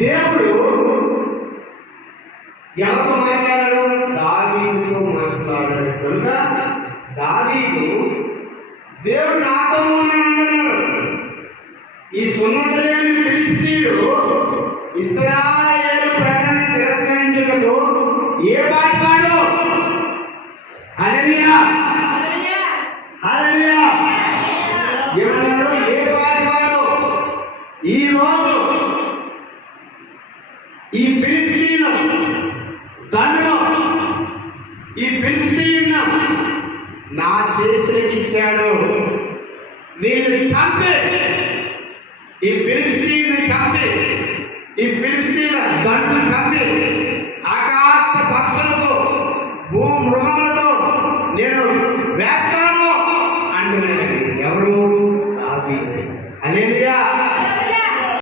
దేవుడు ఎవరితో మాట్లాడాడు? దావీదుతో మాట్లాడాడు. కనుక దావీదు దేవుడు నాతో ఉన్నాడు. ఈ సున్నతలేని ఫిలిష్తీయుడు ఇశ్రాయేలు ప్రజల్ని తిరస్కరించుటకు ఏ పాటువాడు? హల్లెలూయా, హల్లెలూయా. ఏమన్నాడు? ఏ పాటువాడు? ఈ రోజు ఈ ఫిలిష్తీయులు దండలో ఈ ఫిలిష్తీయులను నా చేతులకి ఇచ్చాడు. వీళ్ళని చంపి, ఈ ఫిలిష్తీయుని చంపి, ఈ ఫిలిష్తీయుల దండను చంపి ఆకాశ పక్షులకు భూ మృగములకు